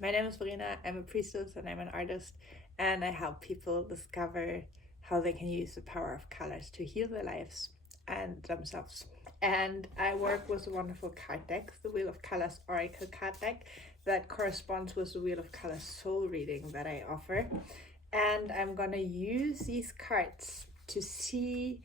My name is Verena, I'm a priestess and I'm an artist, and I help people discover how they can use the power of colors to heal their lives and themselves. And I work with a wonderful card deck, the Wheel of Colors Oracle card deck, that corresponds with the Wheel of Colors soul reading that I offer. And I'm gonna use these cards to see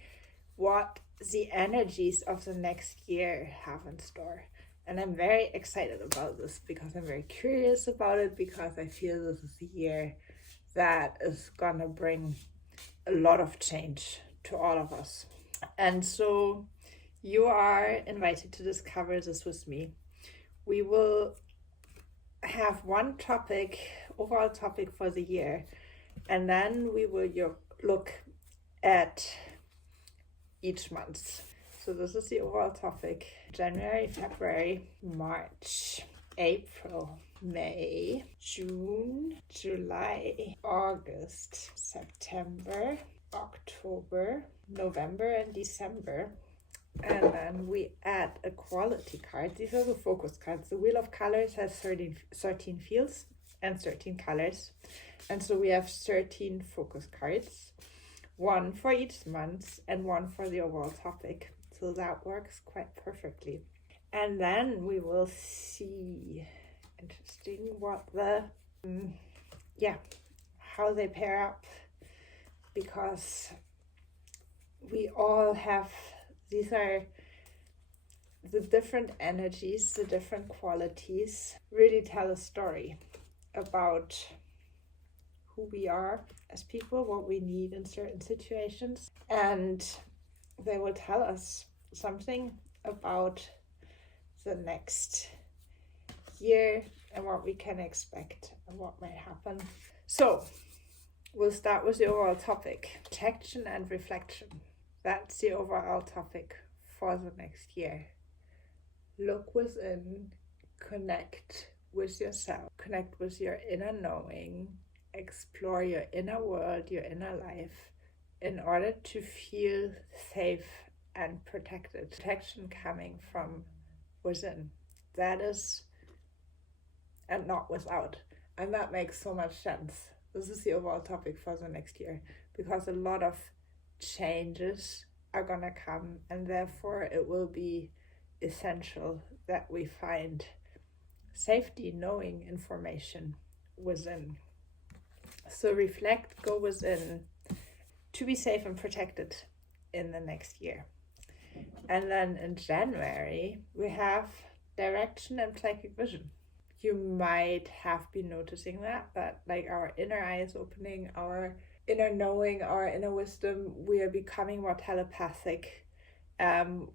what the energies of the next year have in store. And I'm very excited about this because I'm very curious about it, because I feel this is a year that is gonna bring a lot of change to all of us. And so you are invited to discover this with me. We will have one topic, overall topic for the year, and then we will look at each month. So this is the overall topic: January, February, March, April, May, June, July, August, September, October, November, and December. And then we add a quality card. These are the focus cards. The Wheel of Colors has 13 fields and 13 colors. And so we have 13 focus cards, one for each month and one for the overall topic. So that works quite perfectly. And then we will see, interesting, what how they pair up, because we all have, these are the different energies, the different qualities really tell a story about who we are as people, what we need in certain situations, and they will tell us something about the next year and what we can expect and what might happen. So we'll start with the overall topic: protection and reflection. That's the overall topic for the next year. Look within, connect with yourself, connect with your inner knowing, explore your inner world, your inner life, in order to feel safe and protected. Protection coming from within. That is, and not without. And that makes so much sense. This is the overall topic for the next year, because a lot of changes are gonna come, and therefore it will be essential that we find safety, knowing information within. So reflect, go within, to be safe and protected in the next year. And then in January, we have direction and psychic vision. You might have been noticing that like our inner eye is opening, our inner knowing, our inner wisdom, we are becoming more telepathic.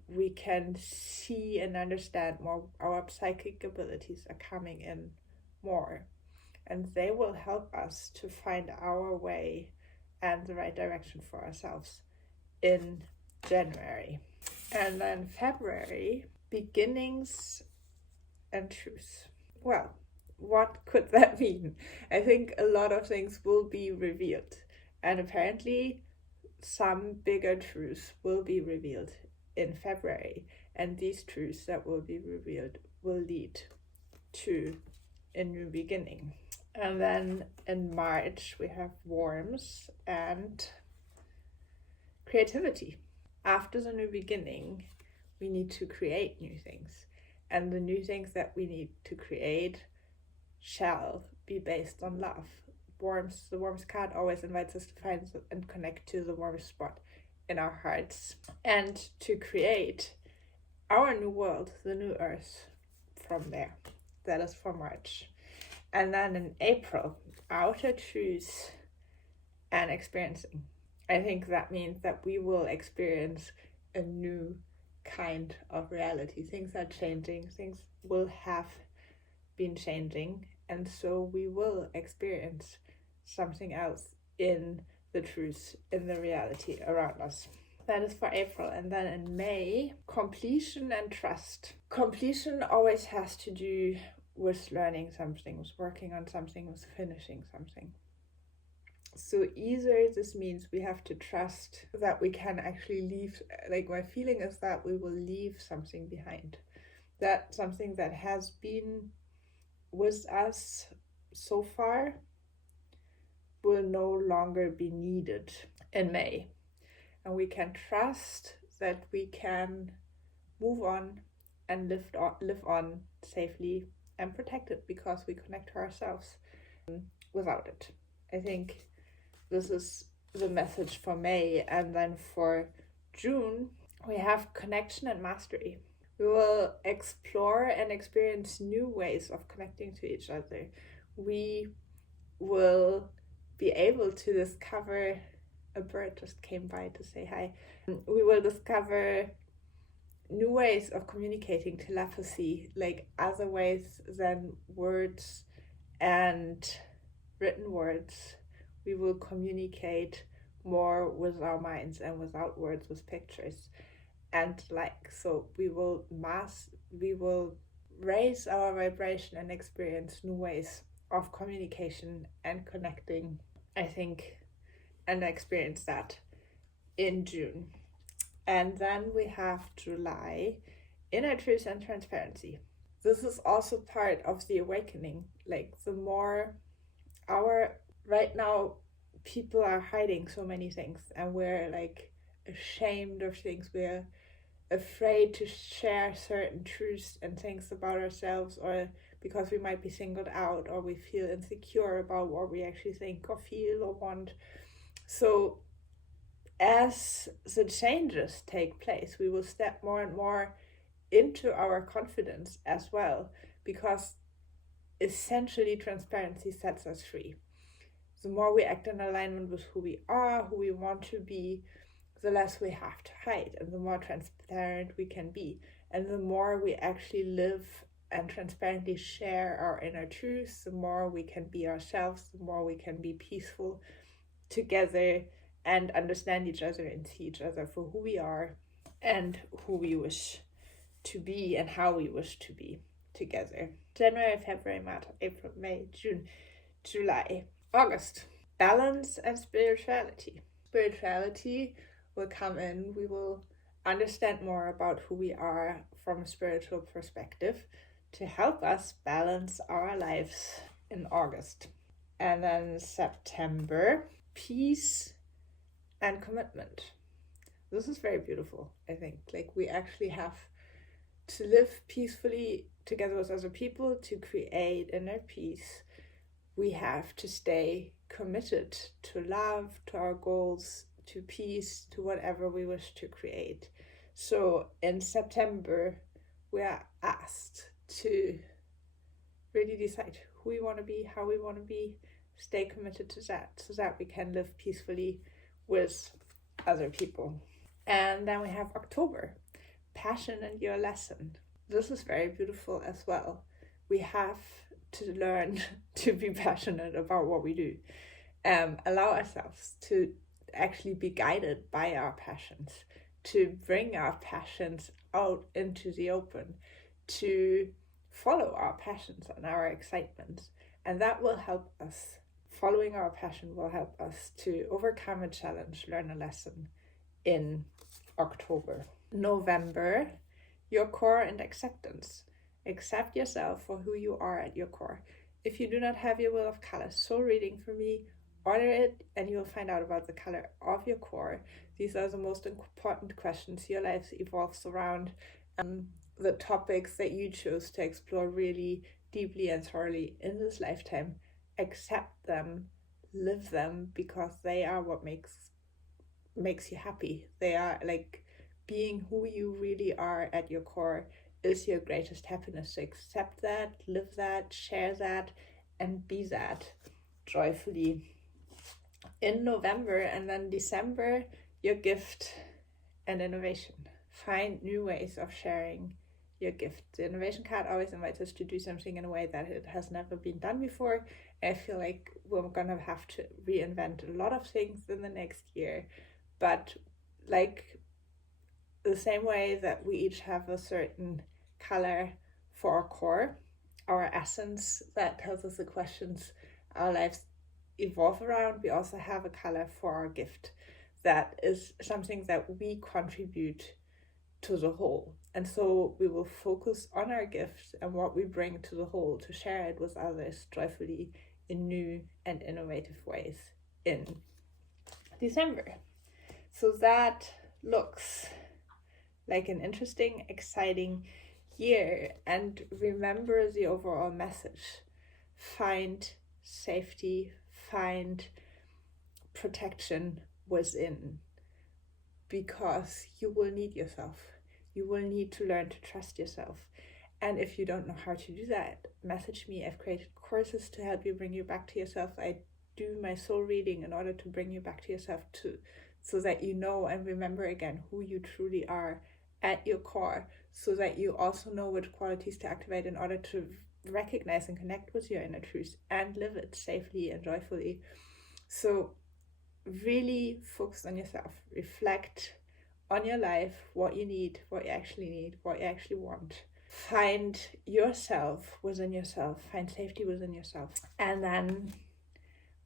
We can see and understand more. Our psychic abilities are coming in more, and they will help us to find our way and the right direction for ourselves in January. And then February, beginnings and truth. Well, what could that mean? I think a lot of things will be revealed, and apparently some bigger truths will be revealed in February, and these truths that will be revealed will lead to a new beginning. And then in March, we have warmth and creativity. After the new beginning, we need to create new things. And the new things that we need to create shall be based on love. Warmth, the warmth card always invites us to find and connect to the warmth spot in our hearts, and to create our new world, the new earth, from there. That is for March. And then in April, outer truth and experiencing. I think that means that we will experience a new kind of reality. Things are changing, things will have been changing, and so we will experience something else in the truth, in the reality around us. That is for April. And then in May, completion and trust. Completion always has to do with learning something, with working on something, with finishing something. So either this means we have to trust that we can actually leave, like my feeling is that we will leave something behind, that something that has been with us so far will no longer be needed in May. And we can trust that we can move on and live on safely and protected because we connect to ourselves without it. I think this is the message for May. And then for June, we have connection and mastery. We will explore and experience new ways of connecting to each other. We will be able to discover, a bird just came by to say hi. We will discover new ways of communicating telepathy, like other ways than words and written words. We will communicate more with our minds and without words, with pictures. And so we will raise our vibration and experience new ways of communication and connecting, I think, and experience that in June. And then we have July, inner truth and transparency. This is also part of the awakening. Like, the more right now people are hiding so many things, and we're like ashamed of things. We're afraid to share certain truths and things about ourselves, or because we might be singled out, or we feel insecure about what we actually think or feel or want. So as the changes take place, we will step more and more into our confidence as well, because essentially transparency sets us free. The more we act in alignment with who we are, who we want to be, the less we have to hide, and the more transparent we can be, and the more we actually live and transparently share our inner truths, the more we can be ourselves, the more we can be peaceful together and understand each other and see each other for who we are and who we wish to be and how we wish to be together. January, February, March, April, May, June, July, August. Balance and spirituality. Spirituality will come in. We will understand more about who we are from a spiritual perspective to help us balance our lives in August. And then September, peace and commitment. This is very beautiful, I think. Like, we actually have to live peacefully together with other people to create inner peace. We have to stay committed to love, to our goals, to peace, to whatever we wish to create. So in September, we are asked to really decide who we want to be, how we want to be, stay committed to that, so that we can live peacefully with other people. And then we have October, passion and your lesson. This is very beautiful as well. We have to learn to be passionate about what we do. Allow ourselves to actually be guided by our passions, to bring our passions out into the open, to follow our passions and our excitements. And that will help us. Following our passion will help us to overcome a challenge, learn a lesson in October. November, your core and acceptance. Accept yourself for who you are at your core. If you do not have your wheel of colors soul reading for me, order it and you will find out about the color of your core. These are the most important questions your life evolves around, the topics that you chose to explore really deeply and thoroughly in this lifetime. Accept them, live them, because they are what makes you happy. They are like being who you really are at your core is your greatest happiness. So accept that, live that, share that, and be that joyfully. In November and then December, your gift and innovation. Find new ways of sharing your gift. The innovation card always invites us to do something in a way that it has never been done before. I feel like we're gonna have to reinvent a lot of things in the next year, but like the same way that we each have a certain color for our core, our essence that tells us the questions our lives evolve around, we also have a color for our gift that is something that we contribute to the whole. And so we will focus on our gifts and what we bring to the whole to share it with others joyfully in new and innovative ways in December. So that looks like an interesting, exciting year. And remember the overall message. Find safety, find protection within, because you will need yourself. You will need to learn to trust yourself. And if you don't know how to do that, message me. I've created courses to help you bring you back to yourself. I do my soul reading in order to bring you back to yourself too, so that you know and remember again who you truly are at your core, so that you also know which qualities to activate in order to recognize and connect with your inner truth and live it safely and joyfully. So really focus on yourself, reflect on your life, what you need, what you actually want. Find yourself within yourself, find safety within yourself, and then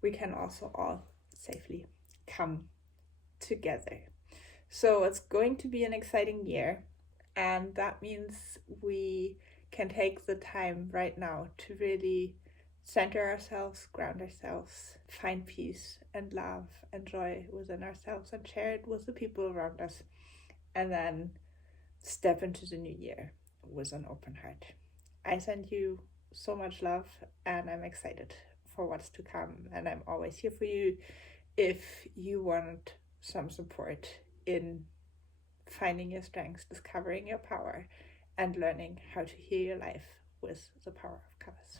we can also all safely come together. So it's going to be an exciting year, and that means we can take the time right now to really center ourselves, ground ourselves, find peace and love and joy within ourselves, and share it with the people around us, and then step into the new year with an open heart. I send you so much love, and I'm excited for what's to come, and I'm always here for you if you want some support in finding your strengths, discovering your power, and learning how to heal your life with the power of colors.